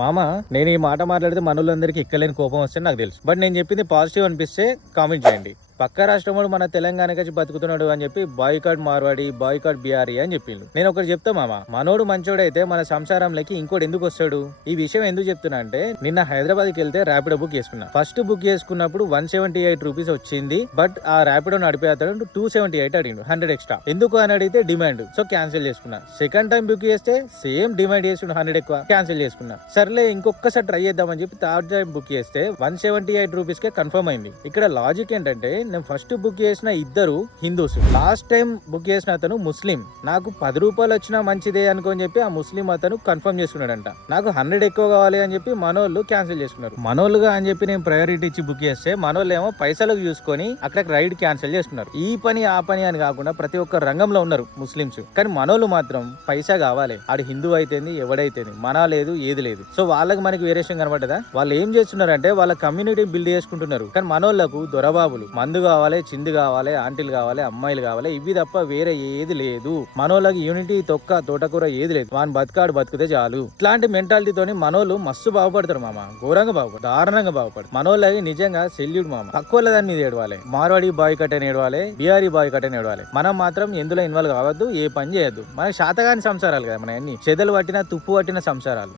మామ, నేను ఈ మాట మాట్లాడితే మనోళ్ళందరికీ ఎక్కలేని కోపం వస్తే నాకు తెలుసు. బట్ నేను చెప్పింది పాజిటివ్ అనిపిస్తే కామెంట్ చేయండి. పక్క రాష్ట్రముడు మన తెలంగాణకి బతుకుతున్నాడు అని చెప్పి బాయ్కాట్ మార్వాడి, బాయ్కాట్ బిహారీ అని చెప్పిండు. నేను ఒకటి చెప్తా మామ, మనోడు మంచోడైతే మన సంసారంలోకి ఇంకోటి ఎందుకు వస్తాడు? ఈ విషయం ఎందుకు చెప్తున్నా అంటే, నిన్న హైదరాబాద్కి వెళ్తే ర్యాపిడో బుక్ చేసుకున్నా. ఫస్ట్ బుక్ చేసుకున్నప్పుడు 178 రూపీస్ వచ్చింది. బట్ ఆ ర్యాపిడో నడిపే అతడు 278 అడిగిండు, 100 ఎక్స్ట్రా. ఎందుకు అని అడిగితే డిమాండ్, సో క్యాన్సిల్ చేసుకున్నా. సెకండ్ టైం బుక్ చేస్తే సేమ్ డిమాండ్ చేసి 100 ఎక్కువ, క్యాన్సిల్ చేసుకున్నా. సర్లే ఇంకొకసారి ట్రై చేద్దామని చెప్పి థర్డ్ టైం బుక్ చేస్తే 178 రూపీస్ కే కన్ఫర్మ్ అయింది. ఇక్కడ లాజిక్ ఏంటంటే, నేను ఫస్ట్ బుక్ చేసిన ఇద్దరు హిందూస్, లాస్ట్ టైం బుక్ చేసిన అతను ముస్లిం. నాకు 10 రూపాయలు వచ్చినా మంచిదే అనుకోని చెప్పి ఆ ముస్లిం అతను కన్ఫర్మ్ చేసుకున్నాడంట. నాకు 100 ఎక్కువ కావాలి అని చెప్పి మనోళ్ళు క్యాన్సిల్ చేసుకున్నారు. మనోళ్ళుగా అని చెప్పి నేను ప్రయారిటీ ఇచ్చి బుక్ చేస్తే మనోళ్ళు ఏమో పైసలకు చూసుకొని అక్కడ రైడ్ క్యాన్సిల్ చేసుకున్నారు. ఈ పని ఆ పని అని కాకుండా ప్రతి ఒక్క రంగంలో ఉన్నారు ముస్లింస్. కానీ మనోళ్ళు మాత్రం పైసా కావాలి, ఆడు హిందూ అయితేంది ఎవడైతేంది, మన లేదు ఏది లేదు. సో వాళ్ళకి మనకి వేరియేషన్ కనబడదా? వాళ్ళు ఏం చేస్తున్నారంటే వాళ్ళ కమ్యూనిటీ బిల్డ్ చేసుకుంటున్నారు. కానీ మనోళ్ళకు దొరబాబులు, మందు కావాలి, చిందు కావాలి, ఆంటీలు కావాలి, అమ్మాయిలు కావాలి, ఇవి తప్ప వేరే ఏది లేదు. మనోళ్ళకి యూనిటీ, తొక్క, తోటకూర ఏది లేదు. వాని బతుకాడు బతుకుతే చాలు. ఇట్లాంటి మెంటాలిటీతోని మనోళ్ళు మస్తు బాగుపడతారు మామ, ఘోరంగా బాగుపడతారు, దారుణంగా బాగుపడతారు. మనోళ్ళకి నిజంగా సెల్యూట్ మామ. తక్కువ దాని మీద ఏడవాలి, మార్వాడి బాయ్ కట్ అని ఏడవాలి, బిహారీ బాయ్ కట్ అని ఏడవాలి. మనం మాత్రం ఎందులో ఇన్వాల్వ్ కావద్దు, ఏ పని చేయొద్దు. మనకి శాతగాని సంసారాలు కదా మన అన్ని, చెదలు పట్టిన తుప్పు పట్టిన సంసారాలు.